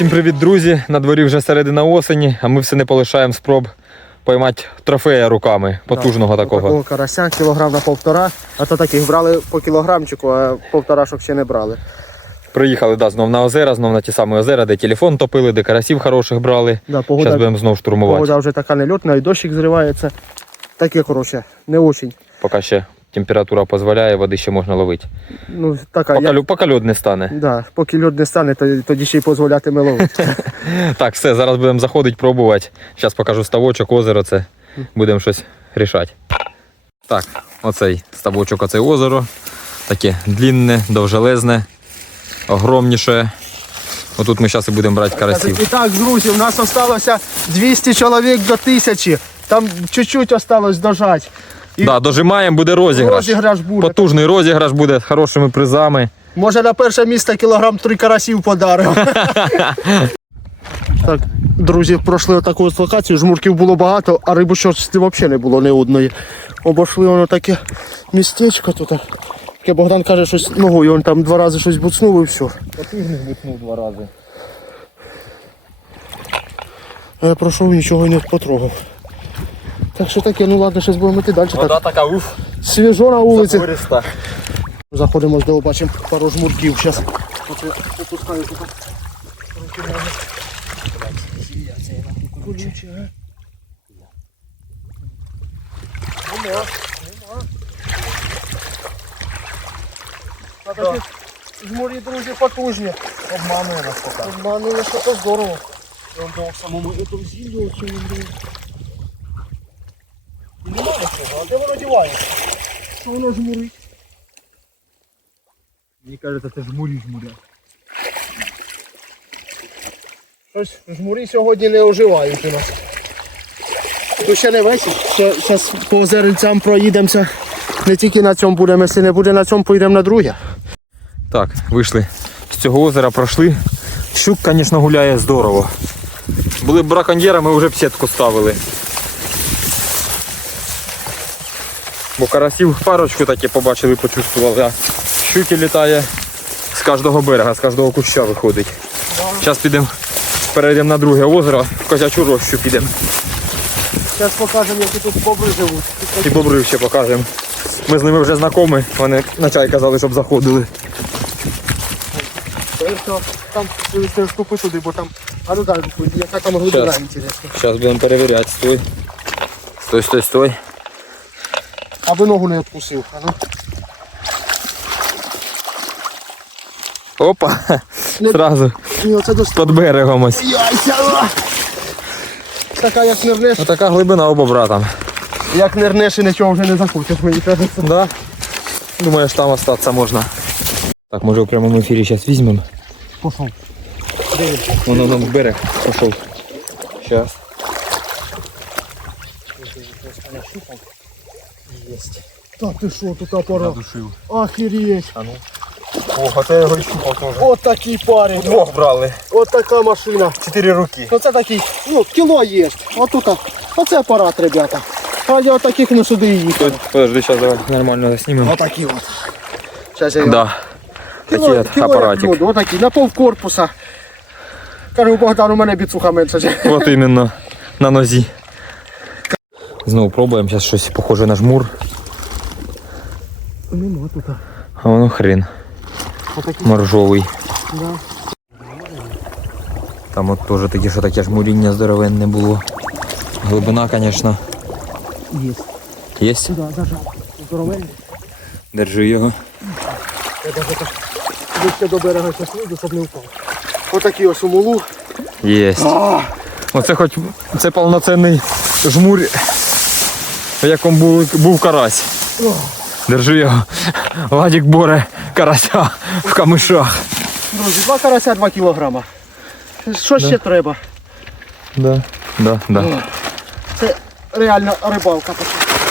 Всім привіт, друзі! На дворі вже середина осені, а ми все не полишаємо спроб поймати трофея руками потужного такого. Такого карася кілограм на полтора, а то таких брали по кілограмчику, а полторашок ще не брали. Приїхали да, знов на озера, знов на ті самі озера, де телефон топили, де карасів хороших брали. Да, Зараз будемо знов штурмувати. погода вже така нельотна, і дощик зривається. Таке, коротше, не очень. Поки ще температура дозволяє, води ще можна ловити. Ну, така, Поки, я, поки льод не стане. да, поки льод не стане, то- тоді ще й дозволятиме ловити. Так, все, зараз будемо заходити, пробувати. Зараз покажу ставочок, озеро це. Будемо щось рішати. Так, оцей ставочок, оце озеро. Таке длінне, довжелезне, огромніше. Отут ми зараз і будемо брати карасів. І так, друзі, у нас залишилося 200 чоловік до 1000. Там чуть-чуть осталось дожати. І Да, дожимаємо, буде розіграш. розіграш буде. Потужний розіграш буде з хорошими призами. Може на перше місце кілограм три карасів подарив. так, друзі, пройшли отаку ось локацію, жмурків було багато, а риби щось взагалі не було ні одної. Обійшли воно таке містечко тут. Таке Богдан каже, щось ногою, він там два рази щось буцнув і все. Потужний витнув два рази. А я пройшов нічого не потрогав. Так що таке, ну ладно, щось будемо йти далі. Так, Вода така уф, свіжо на вулиці. гориста. Заходимо знову, бачимо пару жмурків. Зараз опускаю тут. Жмурі, друзі, потужні. Обманує нас поки. Обманули, що то здорово. Я вам дав самому этому зіллю цю блін. І Немає чого, а де воно діває? Що воно жмурить? Мені кажеться, це жмурі жмуря. Щось жмурі сьогодні не оживають у нас. Тут ще не вечір. Зараз по озерцям проїдемося. Не тільки на цьому будемо, якщо не буде на цьому, поїдемо на друге. Так, вийшли з цього озера, пройшли. Щук, звісно, гуляє здорово. Були б браконьєрами, вже б сітку ставили. Бо карасів парочку такі побачили, почувствували, а щуки літає з кожного берега, з кожного куща виходить. Зараз підемо, перейдемо на друге озеро, в козячу рощу підемо. Зараз покажемо, які тут бобри живуть. І бобрив ще покажемо. Ми з ними вже знайомі, вони на чай казали, щоб заходили. Там не вступи туди, бо там. А ну так, яка там глибина Щас. інтересно. Зараз будемо перевіряти. Стой. Стой, стой, стой. Аби ногу не відкусив. А ну. Опа. Не- Сразу Ні, оце достатньо. під берегом ось. Яйця! а! Така як нирнеш, Отака глибина оба братам. як нирнеш і нічого вже не захочеш, мені кажеться. Да? Думаєш, там остатися можна. Так, може в прямому ефірі зараз візьмемо. Пошов. Воно нам в берег пішов. Зараз. Та ти що, тут апарат? Душив. Охереть. А ну. О, а це його і щупав теж. От такий парень. Двох брали. От така машина. Чотири руки. Ну це такий, ну, кіло є. От тут, оце апарат, ребята. А я таких не сюди і їхав. Подожди, зараз давай нормально заснімемо. Отакі от. Зараз я його- Да. Такий Кіло- от кіло як апаратик. воду, Отакий, на пов корпуса. Кажу, Богдан, у мене біцуха менше. От іменно на нозі. Знову пробуємо, зараз щось похоже на жмур. Нема тут. А воно хрен. Моржовий. да. Там от теж таке, що таке жмуріння здоровенне було. Глибина, звісно, Є. є. Сюди, зажав. Здоровенний. Держи його. Я даже так ближче до берега щас вийду, щоб не впав. Отакий ось у мулу. Є. Оце хоч це повноцінний жмур, в якому був, був карась. Держи його. Владик боре карася в камишах. Друзі, два карася, два кілограма. Що ще треба? Да. Да, да. Це реально рибалка.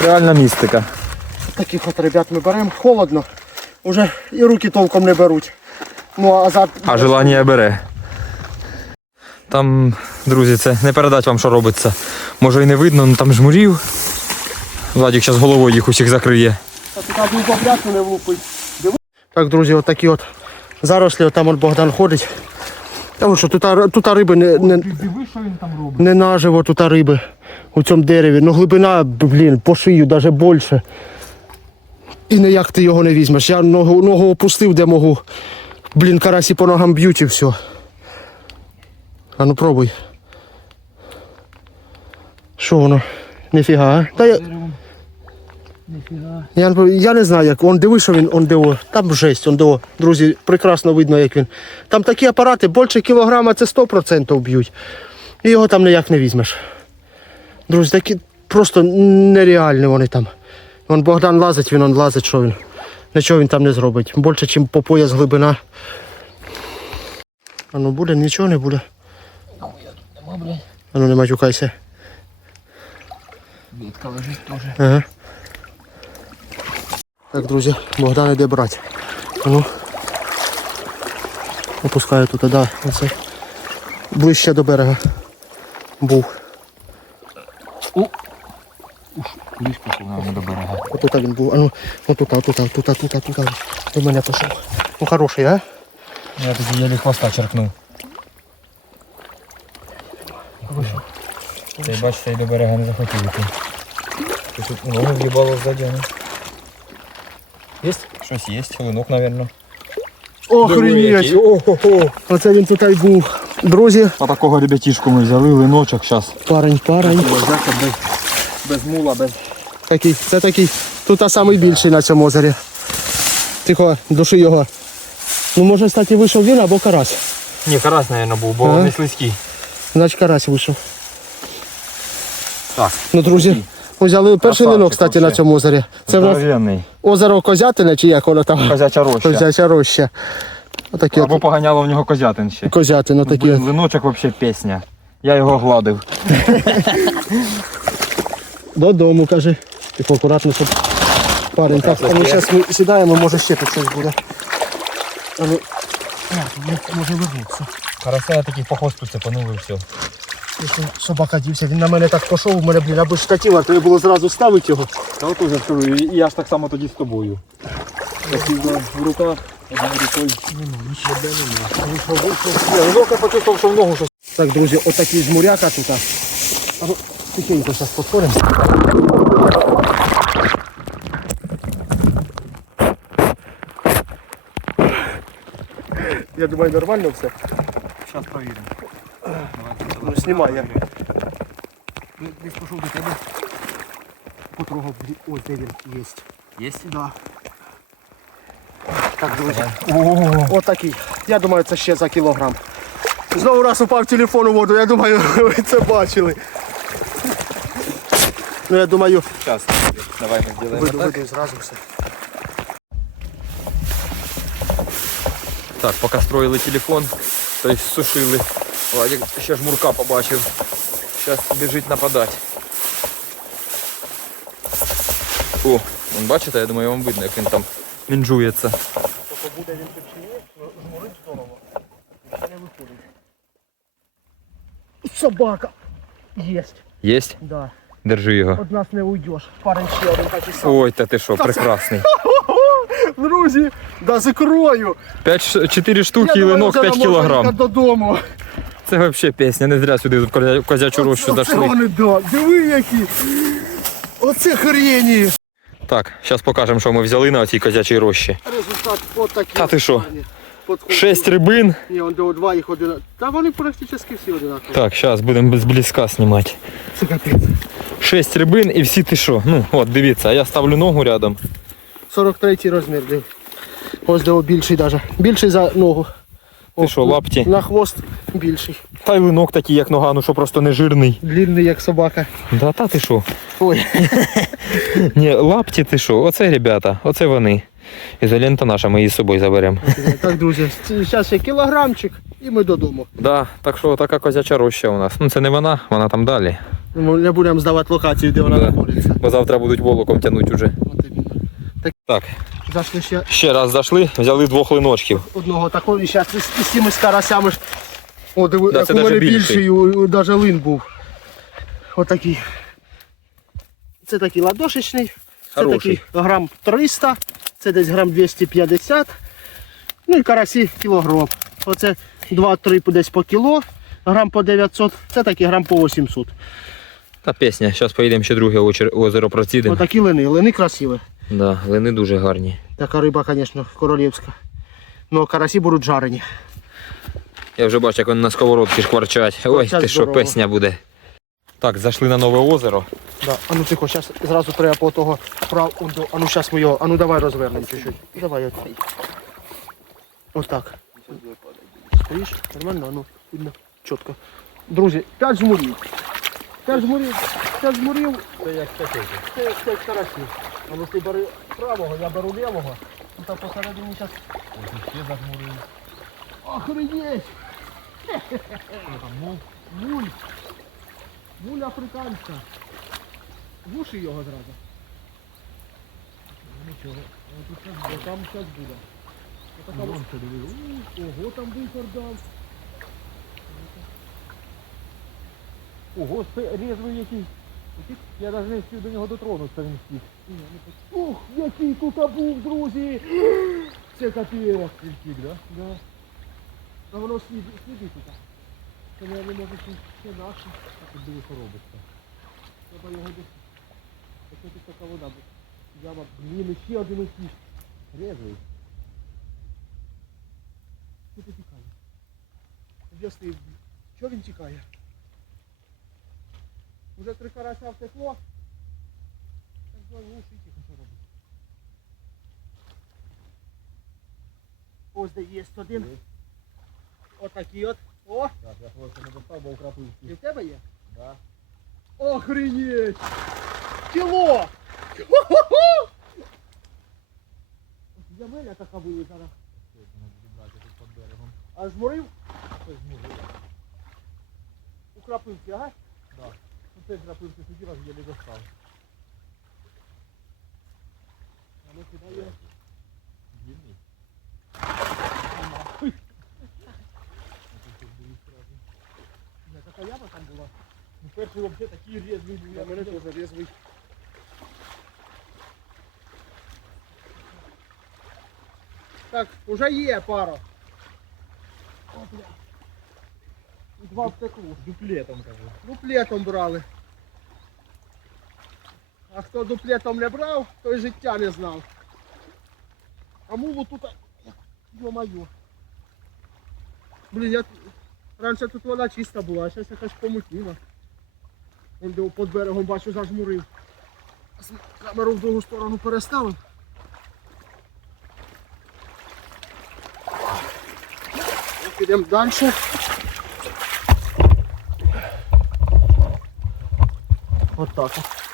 Реальна містика. Таких от ребят ми беремо. Холодно. вже і руки толком не беруть. Ну, а азарт. А желання бере. Там, друзі, це не передать вам, що робиться. Може і не видно, але там жмурів. Владик зараз головою їх усіх закриє. Так, бабляку не влупить. Так, друзі, отакі от зарослі, от там от Богдан ходить. От що, тут, тут риби не, не, Диви, що він там робить. не наживо, тут риби у цьому дереві. Ну глибина, блін, по шию, навіть більше. І ніяк ти його не візьмеш. Я ногу, ногу опустив, де можу. Блін, карасі по ногам б'ють і все. А ну пробуй. Що воно? Ніфіга, а? Та я... Я, не- я не знаю, як. Он диви, що він он диво. Там жесть, он диво. Друзі, прекрасно видно, як він. Там такі апарати, більше кілограма це 100% б'ють. І його там ніяк не візьмеш. Друзі, такі просто нереальні вони там. Вон Богдан лазить, він он лазить, що він. Нічого він там не зробить. Більше, ніж по пояс глибина. А ну буде, нічого не буде. А ну не матюкайся. Бітка лежить теж. Ага. Так, друзі, Богдан іде брати. Ну. Опускаю тут, да, оце. Ближче до берега. Був. Близько сюди до берега. Отут він був. А ну, отут, отут, отут, отут, отут. До мене пішов. Ну хороший, а? Я тоді єлі хвоста черкнув. Цей бач, цей до берега не захотів йти. Тут ногу в'їбало ззаді, ну. Єсть? Щось є, линок, мабуть. Охренеть! Ого-го! Оце він тут і був. Друзі, А такого ребятішку ми взяли, линочок зараз. парень, парень. без, без мула, без... Такий, це такий. Тут самий більший на цьому озері. Тихо, души його. Ну може, кстати, вийшов він або карась. Ні, карась, мабуть, був, бо Ага. не слизький. Значить карась вийшов. Так. Ну, друзі, взяли перший линок, кстати, на цьому озері. Це в нас озеро Козятине, чи як воно там? Козяча роща. Козяча роща. Отакі Або от поганяло в нього козятин ще. козятин, отакі. Блін, линочок взагалі пісня. Я його гладив. Додому, каже. Тихо, акуратно, щоб парень. Так, а ми зараз ми сідаємо, може ще тут щось буде. А ну, може вернутися. Карася я такий по хвосту цепанув і все. Що Собака дівся, він на мене так пішов, у мене, блін, аби штатива, треба було зразу ставити його. Та от уже скажу, і я ж так само тоді з тобою. Такий в руках, одною рукою. Вийшов, вийшов. Я ну, почувствував, що в ногу щось. Так, друзі, отакий жмуряка тут. А ну, тихенько зараз підходимо. Я думаю, нормально все. Зараз провіримо. Ну, знімай я. Десь пішов до тебе. Потрогав. Ось де він є. Є? Да. Так, друзі. Отакий. Я думаю, це ще за кілограм. Знову раз упав телефон у воду, я думаю, ви це бачили. Ну я думаю, Зараз. Давай ми зробимо виду, так. виду зразу все. Так, поки строїли телефон, то есть сушили. Владик ще жмурка побачив. Зараз біжить нападати. О, вон бачите, я думаю, вам видно, як він там мінжується. Тобто буде він тут жмурить здорово. Не виходить. Собака! Єсть, Єсть? да. Держи його. От нас не уйдеш. Парень ще один такий самий. Ой, та ти що, прекрасний. Друзі, да закрою. 5, 4 штуки і линок 5 кілограм. додому. Це взагалі пісня, не зря сюди в козячу рощу Оце зайшли. вони, да. Диви які. Оце хрені. Так, зараз покажемо, що ми взяли на цій козячій рощі. Результат от такий. Та ти що? 6 рибин. Ні, он до два їх один. Та вони практично всі одинакові. Так, зараз будемо без близька знімати. Це капець. 6 рибин і всі ти що? Ну, от, дивіться, а я ставлю ногу рядом. 43 розмір, диви. Ось де більший даже. Більший за ногу. Ти що, лапті? На хвост більший. Та й линок такий, як нога, ну що просто не жирний. Длинний, як собака. Да та ти що? Ой. Ні, лапті ти що? Оце ребята, оце вони. Ізолента наша, ми її з собою заберемо. Так, друзі, зараз ще кілограмчик і ми додому. Да, так що така козяча роща у нас. Ну це не вона, вона там далі. Ми не будемо здавати локацію, де вона Да. знаходиться. Бо завтра будуть волоком тягнути уже. Іменно. Так, Зайшли ще ще раз зайшли, взяли двох линочків. одного такого, і зараз з, з цими карасями. О, диви, Да, як це у мене даже більший, у- лин був. Отакий. Це такий ладошечний. Це Хороший. такий грам 300, це десь грам 250. Ну і карасі кілограм. Оце 2-3 десь по кіло, грам по 900, це такі грам по 800. Та пісня. Зараз поїдемо ще друге очер- озеро процідимо. Отакі лини, лини красиві. Да, лини дуже гарні. Така риба, звісно, королівська. Ну, карасі будуть жарені. Я вже бачу, як вони на сковородці шкварчать. Ой, ти що, здорово. песня буде. Так, зайшли на нове озеро. Да. А ну тихо, зараз зразу треба по того прав. А ну зараз ми його. А ну давай розвернемо чуть-чуть. Давай от. Отак. Стоїш? Нормально, а ну, видно, чітко. Друзі, 5 жмурів. 5 жмурів. 5 жмурів. Це як таке. Це 5 карасів. А ну ти бери правого, я беру лівого. І там посередині зараз. Ще зажмурили. Охренеть! Муль. Муль африканська. Вуші його зразу. Ну, Нічого. О, тут щас буде, Там щось буде. Ось- У, Ого, там вихор дав. Ого, це різвий який. Я навіть не встиг до нього дотронутися, він встиг. Ух, який тут був, друзі! Це капець. Встиг, да? Да. А воно слід, слідить тут. Це не, не може ще наше. А тут диви, що робиться. Треба його десь. Якщо тут така вода буде. Яма, блін, ще один усіх. Різвий. Що ти тікає? Стоїть? Чого він тікає? Уже три карася втекло. Так давай глушите, що робить. Ось де є один. Отакий от. О, Так, я просто не достав, бо украпився. і в тебе є? Да. Охренеть! Кіло! Для мене така під берегом. А жмурив Це зможе. у крапивці, ага? Да. Ну крапився сидів, аж я не достав. А ну кидай його. Длинний. Не, така яма там була. Ну перший взагалі такий різвий був. Для мене теж різвий. Так, уже є пара. О, бля. І Два втекло. Дуплетом кажу. Дуплетом брали. А хто дуплетом не брав, той життя не знав. А мулу тут, йо-моє. Блін, я... раніше тут вода чиста була, а зараз якась помутніла. Он де під берегом бачу зажмурив. Камеру в другу сторону переставив. Підемо далі. От так. от.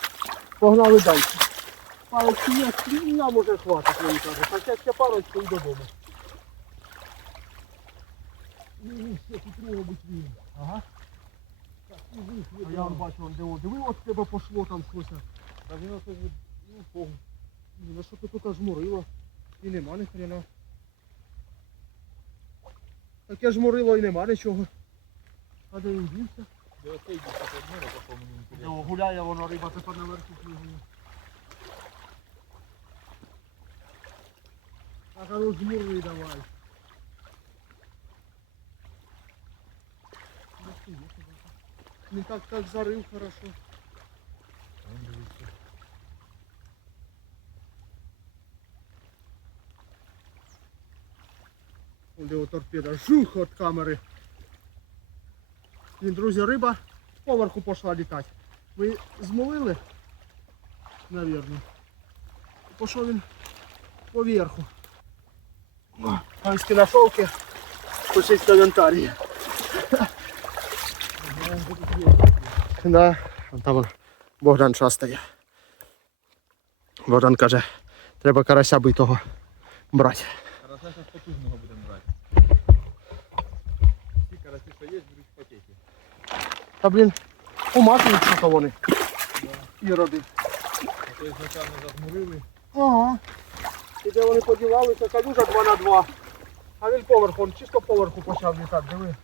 Погнали далі. Парочки є, і може хватить, мені кажуть. Як ще парочку і додому. Ні, ще треба бути вільно. Ага. Так, і ви, а я вам бачу, вон де диви, от тебе пошло там щось. Та він ось ну, погу. На що ти тут жмурило? І нема ні хрена. Таке жмурило і нема нічого. А де він дівся? Гуляє воно риба тепер наверху. Так, а ну давай. Не так так зарив хорошо. Вон де торпеда. Жух від камери. Він, друзі, риба поверху пішла літати. Ви змолили? Навірно. Пішов він поверху. Панські нашовки. Пишіть в коментарі. Да. Там Богдан шастає. Богдан каже, треба карася битого брати. Карася зараз потужного будемо брати. Всі карасі, що є. Та блін, уматують що вони. Іроди. А то ізначально зажмурили. Ага. І де вони подівалися, калюжа 2 на 2. А він поверхом, чисто поверху почав літати, диви.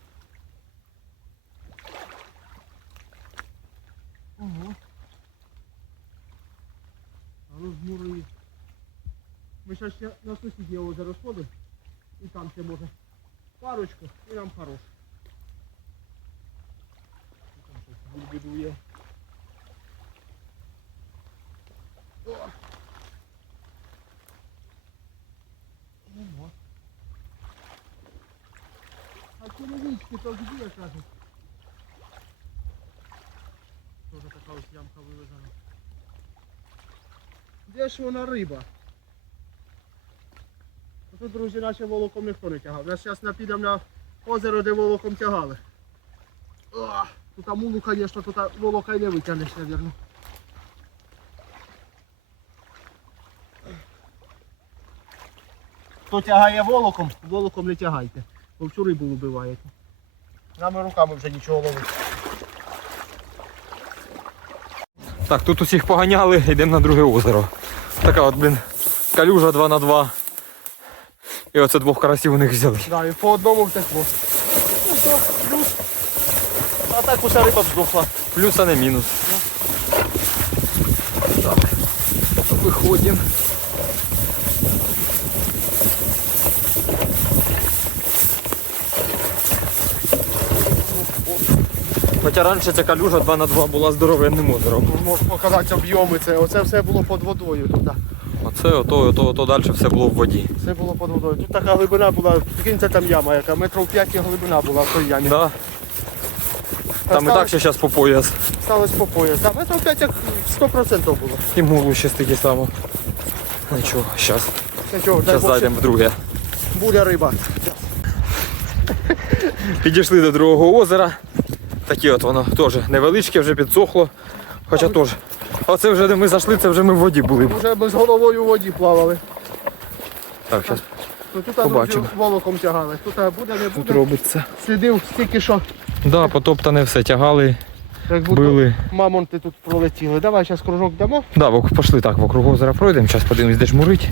А ну. Ми зараз ще на сусіднє озеро сходимо. І там ще може парочку, і нам хорош. Бульбидує. О! Ого. А черевички то где, кажуть? Тоже така ось ямка вивезена. Де ж вона риба? Тут, друзі, наче волоком ніхто не тягав. Нас зараз напідемо на озеро, де волоком тягали. Тут а мулу, звісно, тут а волока не витягнеш, мабуть. Хто тягає волоком, волоком не тягайте. Бо всю рибу вбиваєте. Нами руками вже нічого ловити. Так, тут усіх поганяли, йдемо на друге озеро. Така от, блін, калюжа 2 на 2. І оце двох карасів у них взяли. Да, і по одному втекло. Ну що, плюс. А так уся риба здохла. Плюс, а не мінус. Так, виходимо. Хоча раніше ця калюжа 2 на 2 була здоровенним озером. Можу показати об'єми. Це. Оце все було під водою тут. Оце, ото, ото, ото далі все було в воді. Все було під водою. Тут така глибина була, прикинь, це там яма, яка метрів 5 глибина була в той ямі. Да. Там і так ще зараз по пояс. Сталось по пояс. Да, метрів 5 як 100% було. І мулу ще стільки само. Нічого, зараз. Нічого, дай Зараз Бог, зайдемо в друге. буде риба. Підійшли до другого озера. Такі от воно теж невеличке, вже підсохло. Хоча теж. Оце вже де ми зайшли, це вже ми в воді були. Вже ми з головою у воді плавали. Так, зараз тут Побачимо. волоком тягали. Тут буде, не буде. тут робиться. Слідив стільки, що Да, потоптане все тягали, як били. мамонти тут пролетіли. Давай зараз кружок дамо. Да, вок- пошли так, вокруг озера пройдемо, зараз подивимось, де жмурить.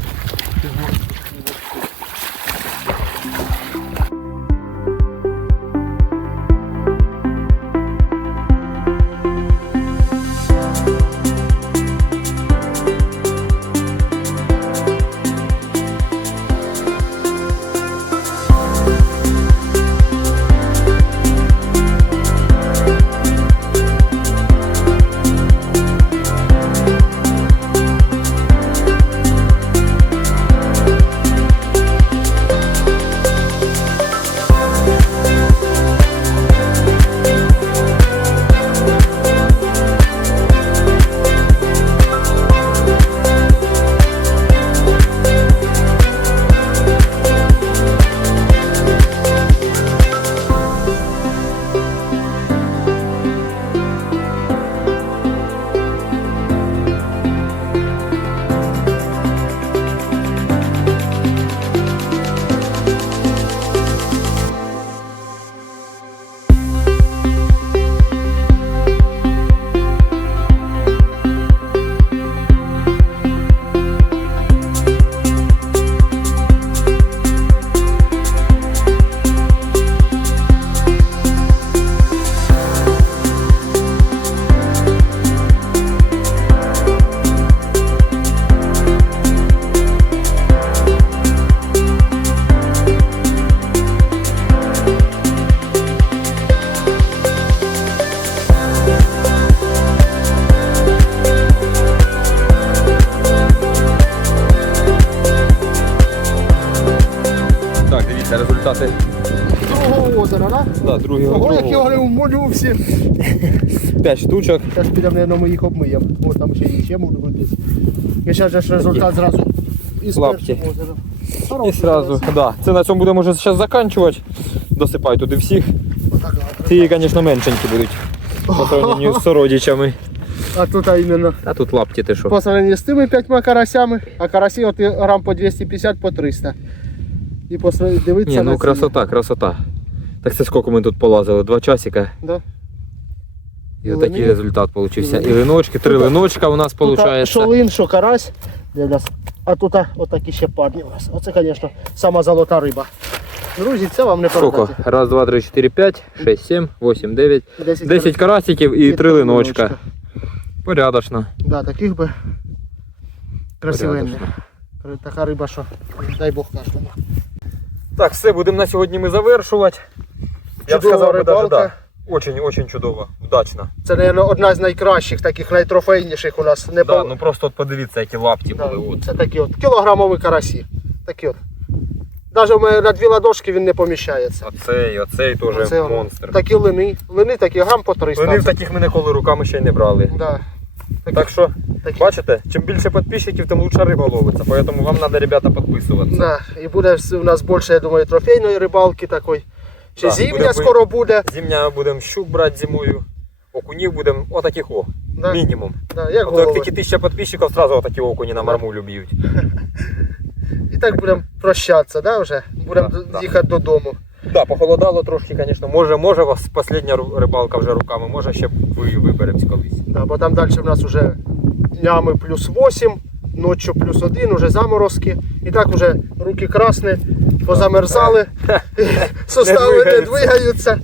8. 5 штучок. Зараз підемо, мабуть, ми їх обмиємо. О, там ще є можуть бути. І зараз же ж результат зразу із Лапті. першого І зразу, да. Це на цьому будемо вже зараз закінчувати. Досипай туди всіх. Ті, звісно, меншенькі будуть. По сравненню з сородичами. А тут а именно. А тут лапті ти що? По сравнению з тими п'ятьма карасями, а карасі от грам по 250 по 300. І посл... дивитися. Ні, ну на красота, красота. Так це скільки ми тут полазили? Два часика. Да. І І отакий результат получився. І линочки, три Тут- линочка у нас виходить. Що лин, що карась. А тут отакі ще парні у нас. Оце, звісно, сама золота риба. Друзі, це вам не Сколько? Раз, два, три, чотири, п'ять, шесть, сім, восемь, дев'ять. Десять Десять карасиків і три линочка. Порядочно. Да, таких би красивенних. Така риба, що дай Бог кожному. Так, все, будемо на сьогодні ми завершувати. Я б сказав би даже, да. Очень, очень чудово, вдачно. Це, мабуть, одна з найкращих, таких найтрофейніших у нас. Не Да, по- ну просто от подивіться, які лапті Да, були. От. Це такі от кілограмові карасі. Такі от. Навіть у мене на дві ладошки він не поміщається. Оцей, оцей теж Оце воно. монстр. Такі лини. Лини такі грам по 300. Вони в таких ми ніколи руками ще й не брали. Да. Такі, Так що, такі. бачите, чим більше підписчиків, тим лучше риба ловиться. Поэтому вам треба, ребята, підписуватися. Да. І буде у нас більше, я думаю, трофейної рибалки такої. Ще Да, зимня буде скоро буде. Зимня будемо щук брати зимою, окунів будемо отаких о, Да. мінімум. Да, як От як тільки тисяча підписчиків, одразу отакі окуні на мармулю б'ють. І так будемо прощатися, да, вже? Будемо Да, да. їхати додому. Да, похолодало трошки, звісно. Може, може, у вас остання рибалка вже руками, може ще ви виберемось колись. Да, бо там далі в нас вже днями плюс 8, ночі плюс 1, уже заморозки. І так вже руки красні, позамерзали, сустави не двигаються.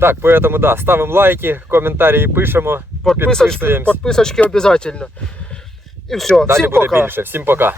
Так, поэтому да, ставимо лайки, коментарі пишемо, Подписочки, підписуємось. подписочки обов'язково. І все, Далі всім буде пока. більше. Всім пока.